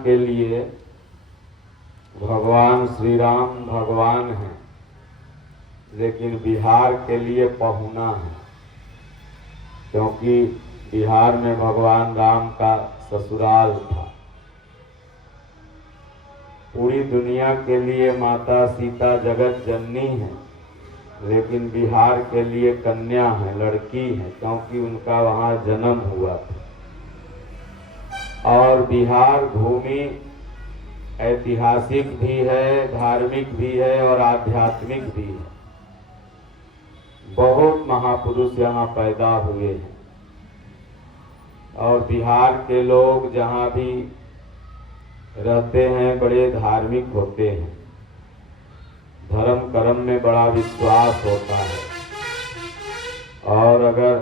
के लिए भगवान श्री राम भगवान हैं, लेकिन बिहार के लिए पहुना है, क्योंकि बिहार में भगवान राम का ससुराल था। पूरी दुनिया के लिए माता सीता जगत जननी है, लेकिन बिहार के लिए कन्या है, लड़की है, क्योंकि उनका वहाँ जन्म हुआ था। और बिहार भूमि ऐतिहासिक भी है, धार्मिक भी है और आध्यात्मिक भी है। बहुत महापुरुष यहाँ पैदा हुए हैं और बिहार के लोग जहाँ भी रहते हैं बड़े धार्मिक होते हैं, धर्म कर्म में बड़ा विश्वास होता है। और अगर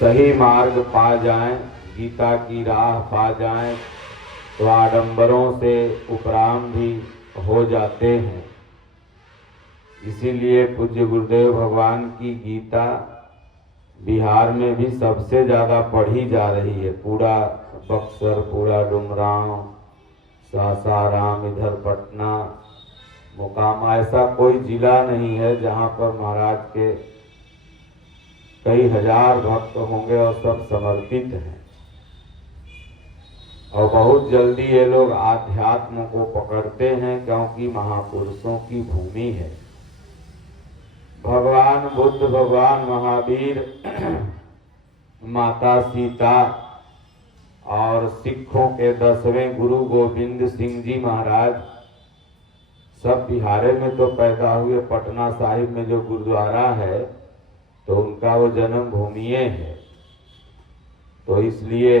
सही मार्ग पा जाएं, गीता की राह पा जाएं, तो आडंबरों से उपराम भी हो जाते हैं। इसीलिए पूज्य गुरुदेव भगवान की गीता बिहार में भी सबसे ज़्यादा पढ़ी जा रही है। पूरा बक्सर, पूरा डुमरांव, सासाराम, इधर पटना, मोकामा, ऐसा कोई जिला नहीं है जहाँ पर महाराज के कई हजार भक्त होंगे और सब समर्पित हैं। और बहुत जल्दी ये लोग आध्यात्म को पकड़ते हैं, क्योंकि महापुरुषों की भूमि है। भगवान बुद्ध, भगवान महावीर, माता सीता और सिखों के 10वें गुरु गोविंद सिंह जी महाराज सब बिहार में तो पैदा हुए। पटना साहिब में जो गुरुद्वारा है तो उनका वो जन्म भूमि है। तो इसलिए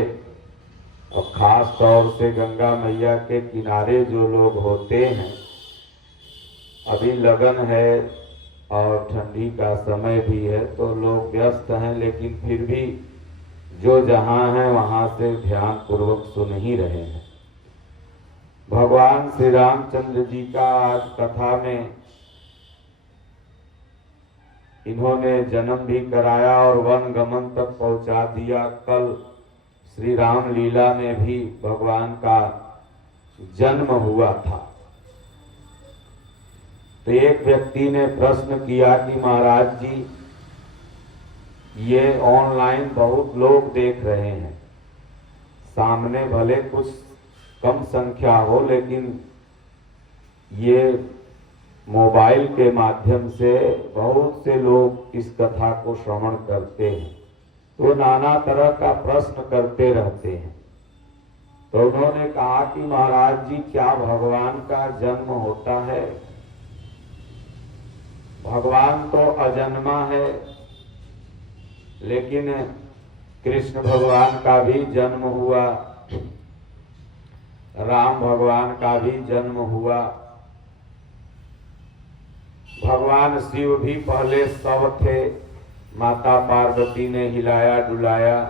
और खास तौर से गंगा मैया के किनारे जो लोग होते हैं, अभी लगन है और ठंडी का समय भी है तो लोग व्यस्त हैं, लेकिन फिर भी जो जहाँ हैं वहाँ से ध्यान पूर्वक सुन ही रहे हैं। भगवान श्री रामचंद्र जी का आज कथा में इन्होंने जन्म भी कराया और वन गमन तक पहुँचा दिया। कल श्री राम लीला में भी भगवान का जन्म हुआ था। तो एक व्यक्ति ने प्रश्न किया कि महाराज जी, ये ऑनलाइन बहुत लोग देख रहे हैं, सामने भले कुछ कम संख्या हो, लेकिन ये मोबाइल के माध्यम से बहुत से लोग इस कथा को श्रवण करते हैं, तो नाना तरह का प्रश्न करते रहते हैं। तो उन्होंने कहा कि महाराज जी, क्या भगवान का जन्म होता है? भगवान तो अजन्मा है, लेकिन कृष्ण भगवान का भी जन्म हुआ, राम भगवान का भी जन्म हुआ, भगवान शिव भी पहले सब थे, माता पार्वती ने हिलाया डुलाया,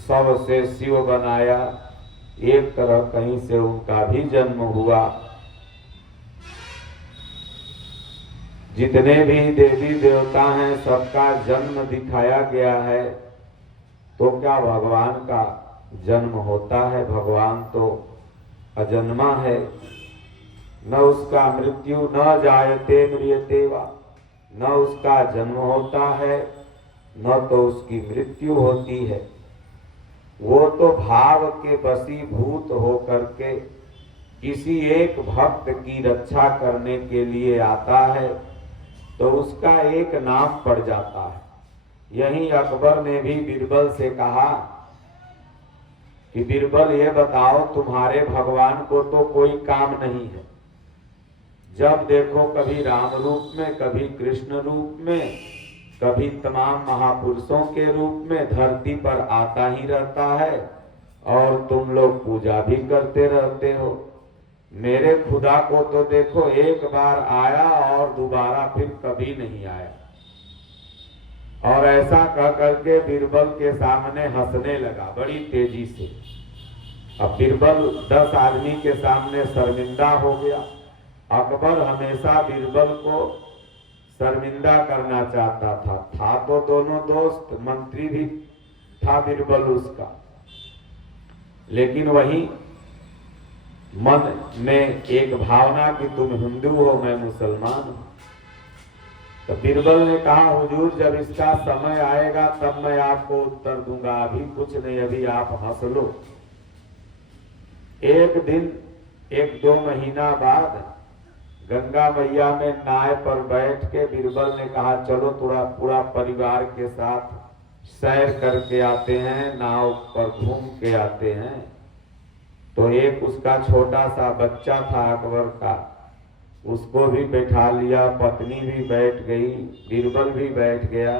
सब से शिव बनाया, एक तरह कहीं से उनका भी जन्म हुआ। जितने भी देवी देवता हैं सबका जन्म दिखाया गया है, तो क्या भगवान का जन्म होता है? भगवान तो अजन्मा है, न उसका मृत्यु न जायते म्रियते वा, न उसका जन्म होता है न तो उसकी मृत्यु होती है। वो तो भाव के वशीभूत होकर के किसी एक भक्त की रक्षा करने के लिए आता है, तो उसका एक नाम पड़ जाता है। यही अकबर ने भी बीरबल से कहा कि बीरबल, ये बताओ, तुम्हारे भगवान को तो कोई काम नहीं है, जब देखो कभी राम रूप में, कभी कृष्ण रूप में, कभी तमाम महापुरुषों के रूप में धरती पर आता ही रहता है और तुम लोग पूजा भी करते रहते हो। मेरे खुदा को तो देखो, एक बार आया और दोबारा फिर कभी नहीं आया। और ऐसा कह करके बीरबल के सामने हंसने लगा बड़ी तेजी से। अब बीरबल 10 आदमी के सामने शर्मिंदा हो गया। अकबर हमेशा बीरबल को शर्मिंदा करना चाहता था तो दोनों दोस्त मंत्री भी था बीरबल उसका, लेकिन वही मन में एक भावना कि तुम हिंदू हो मैं मुसलमान हूं। तो बीरबल ने कहा हुजूर जब इसका समय आएगा तब मैं आपको उत्तर दूंगा, अभी कुछ नहीं, अभी आप हंस लो। एक दिन 1-2 महीना बाद गंगा मैया में नाव पर बैठ के बीरबल ने कहा चलो थोड़ा पूरा परिवार के साथ सैर करके आते हैं, नाव पर घूम के आते हैं। तो एक उसका छोटा सा बच्चा था अकबर का, उसको भी बैठा लिया, पत्नी भी बैठ गई, बीरबल भी बैठ गया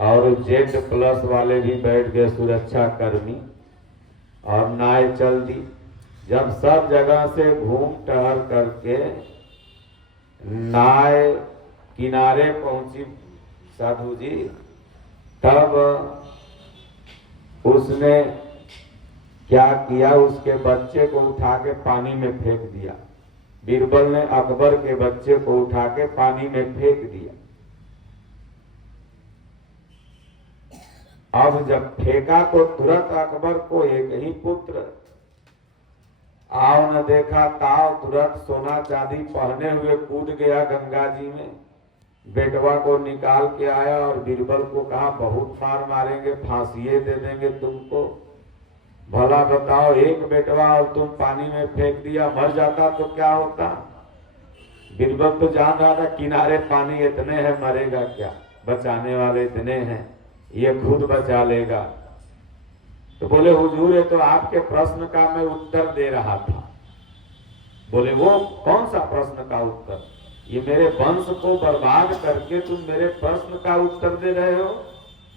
और Z+ वाले भी बैठ गए, सुरक्षा कर्मी, और नाव चल दी। जब सब जगह से घूम टहल करके नाव किनारे पहुंची साधु जी, तब उसने क्या किया, उसके बच्चे को उठा के पानी में फेंक दिया। बीरबल ने अकबर के बच्चे को उठा के पानी में फेंक दिया। अब जब फेंका तो तुरंत अकबर को एक ही पुत्र, आओ न देखा ताव, तुरंत सोना चांदी पहने हुए कूद गया गंगा जी में, बेटवा को निकाल के आया और बीरबल को कहा बहुत मार मारेंगे, फांसिए दे देंगे तुमको, भला बताओ एक बेटवा और तुम पानी में फेंक दिया, मर जाता तो क्या होता। बीरबल तो जान रहा था किनारे पानी इतने हैं, मरेगा क्या, बचाने वाले इतने हैं, ये खुद बचा लेगा। तो बोले हुजूर ये तो आपके प्रश्न का मैं उत्तर दे रहा था। बोले वो कौन सा प्रश्न का उत्तर, ये मेरे वंश को बर्बाद करके तुम मेरे प्रश्न का उत्तर दे रहे हो।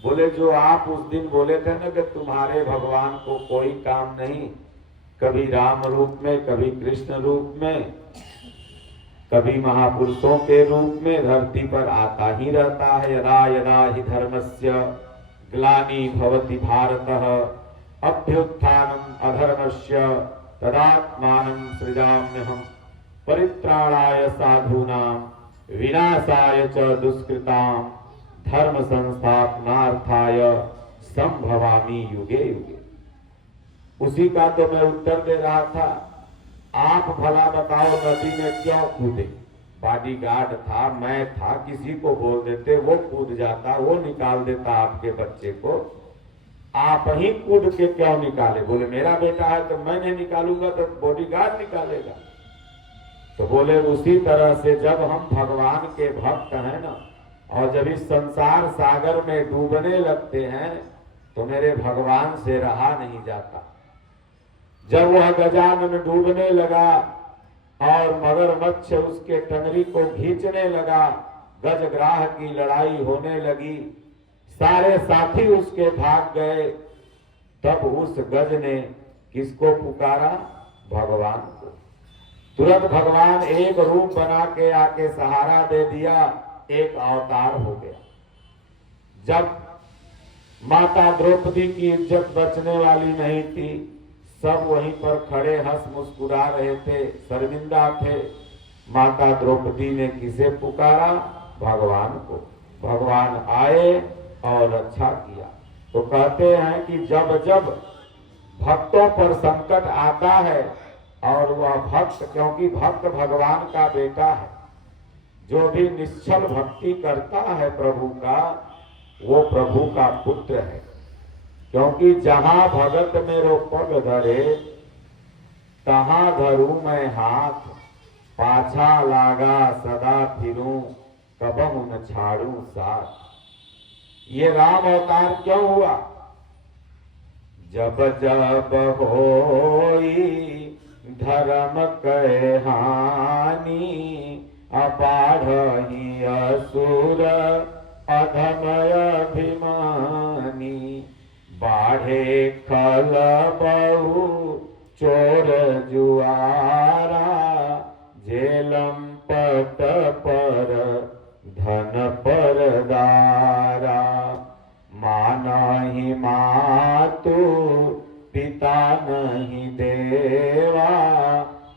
बोले जो आप उस दिन बोले थे ना कि तुम्हारे भगवान को कोई काम नहीं, कभी राम रूप में, कभी कृष्ण रूप में, कभी महापुरुषों के रूप में धरती पर आता ही रहता है। यदा यदा हि धर्मस्य ग्लानि भवति भारतः अभ्युत्थानम् अधर्मस्य तदात्मानं सृजाम्यहम् परित्राणाय साधूनां विनाशाय च दुष्कृतां धर्म संस्थापनार्थाय संभवामि युगे युगे। उसी का तो मैं उत्तर दे रहा था। आप भला बताओ नदी में क्यों कूदे, बॉडीगार्ड था, मैं था, किसी को बोल देते वो कूद जाता, वो निकाल देता आपके बच्चे को, आप ही कूद के क्यों निकाले। बोले मेरा बेटा है तो मैं नहीं निकालूंगा तो बॉडीगार्ड निकालेगा। तो बोले उसी तरह से जब हम भगवान के भक्त हैं ना, और जब इस संसार सागर में डूबने लगते हैं तो मेरे भगवान से रहा नहीं जाता। जब वह गजानन डूबने लगा और मगरमच्छ उसके टंगरी को खींचने लगा, गजग्राह की लड़ाई होने लगी, सारे साथी उसके भाग गए, तब उस गज ने किसको पुकारा, भगवान को। तुरंत भगवान एक रूप बना के आके सहारा दे दिया, एक अवतार हो गया। जब माता द्रौपदी की इज्जत बचने वाली नहीं थी, सब वहीं पर खड़े हंस मुस्कुरा रहे थे, शर्मिंदा थे, माता द्रौपदी ने किसे पुकारा, भगवान को। भगवान आए और रक्षा किया। तो कहते हैं कि जब जब भक्तों पर संकट आता है, और वह भक्त, क्योंकि भक्त भगवान का बेटा है, जो भी निश्चल भक्ति करता है प्रभु का, वो प्रभु का पुत्र है। क्योंकि जहां भगत मेरो पग धरे, तहां धरूं मैं हाथ, पाछा लागा सदा फिरूं, कबहु न छाड़ूं साथ। ये राम अवतार क्यों हुआ, जब जब होई धर्म कहे हानि, अपाढ़हि असुर अधमय अभिमानी, बाढ़े खल बहु चोर जुआरा, झेलम पट पर धन पर दारा, मानहि मातु पिता नहीं देवा,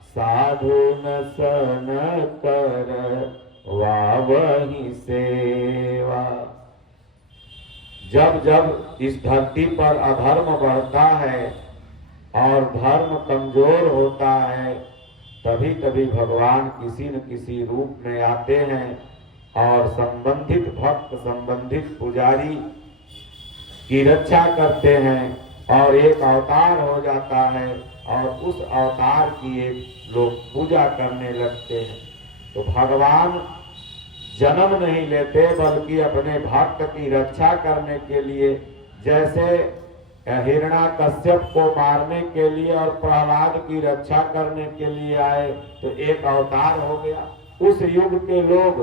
साधु न सन कर वावहि सेवा। जब जब इस धरती पर अधर्म बढ़ता है और धर्म कमजोर होता है, तभी तभी भगवान किसी न किसी रूप में आते हैं और संबंधित भक्त, संबंधित पुजारी की रक्षा करते हैं और एक अवतार हो जाता है और उस अवतार की एक लोग पूजा करने लगते हैं। तो भगवान जन्म नहीं लेते बल्कि अपने भक्त की रक्षा करने के लिए, जैसे हिरण्याकश्यप को मारने के लिए और प्रहलाद की रक्षा करने के लिए आए तो एक अवतार हो गया। उस युग के लोग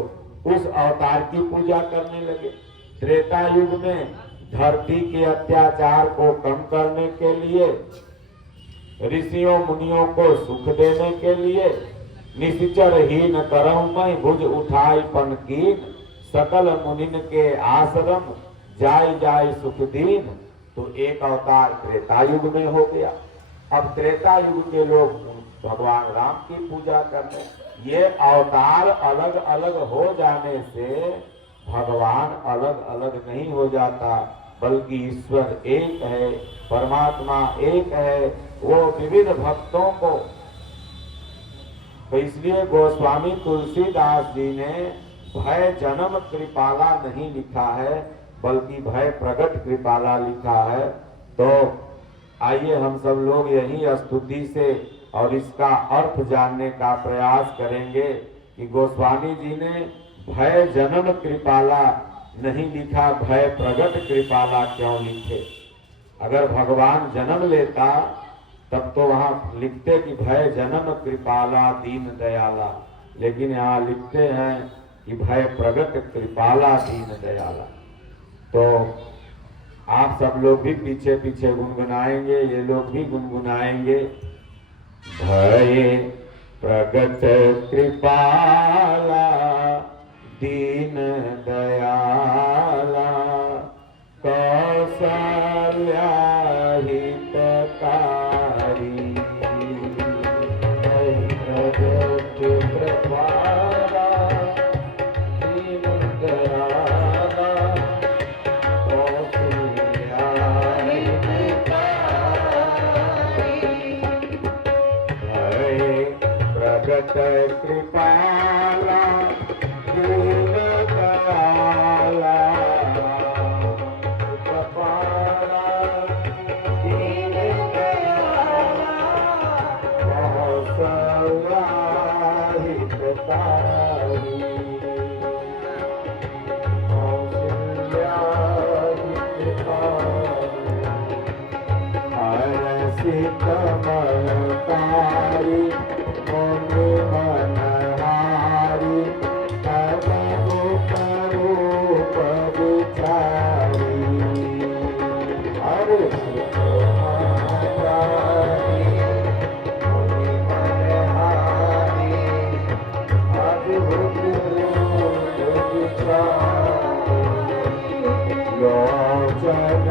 उस अवतार की पूजा करने लगे। त्रेता युग में धरती के अत्याचार को कम करने के लिए, ऋषियों मुनियों को सुख देने के लिए, निश्चर हीन करहु मैं भुज उठाई पन कीन, सकल मुनिन के आश्रम जाय जाय सुख दीन। तो एक अवतार त्रेता युग में हो गया। अब त्रेता युग के लोग भगवान राम की पूजा करने, ये अवतार अलग अलग हो जाने से भगवान अलग अलग नहीं हो जाता, बल्कि ईश्वर एक है, परमात्मा एक है। वो विविध भक्तों को, तो इसलिए गोस्वामी तुलसीदास जी ने भय जन्म कृपाला नहीं लिखा है बल्कि भय प्रगट कृपाला लिखा है। तो आइए हम सब लोग यही स्तुति से और इसका अर्थ जानने का प्रयास करेंगे कि गोस्वामी जी ने भय जन्म कृपाला नहीं लिखा, भय प्रगट कृपाला क्यों लिखे। अगर भगवान जन्म लेता तब तो वहाँ लिखते कि भय जन्म कृपाला दीन दयाला, लेकिन यहाँ लिखते हैं कि भय प्रगट कृपाला दीन दयाला। तो आप सब लोग भी पीछे पीछे गुनगुनाएंगे, ये लोग भी गुनगुनाएंगे। भय प्रगट कृपाला दीन दयाला, कौशल्या हितकारी, प्रगट कृपाला दीन दयाला, कौशल्या हितकारी, भय प्रगट कृपाला दीन दयाला, कृपाला दीन दयाला, कौशल्या हितकारी, कौशल्या हितकारी, हर्षित मनकारी, मुनि मनहारी, रूप विचारी, हर्षित मनकारी, मुनि मनहारी, अद्भुत रूप विचारी, लोचन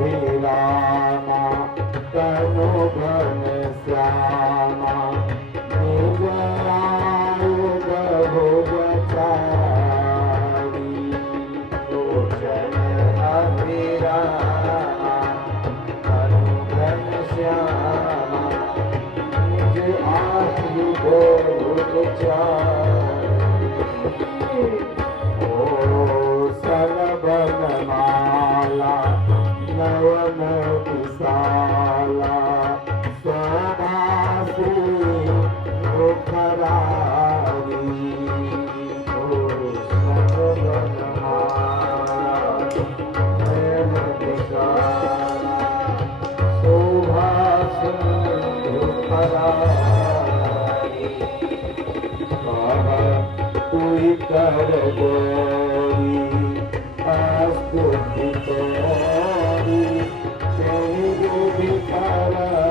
अभिरामा, तनु घन श्यामा, निज आयुध भुजचारी, लोचन अभिरामा, तनु घन श्यामा, निज आयुध भुजचारी, ओ सरवनमाला नयन विशाला, शोभाश्री मुखरारी, ओ सरवनमाला नयन विशाला, शोभाश्री मुखरारी, तुई कर गोरी स्तुति तोरी, तेरी भी करौअनंता।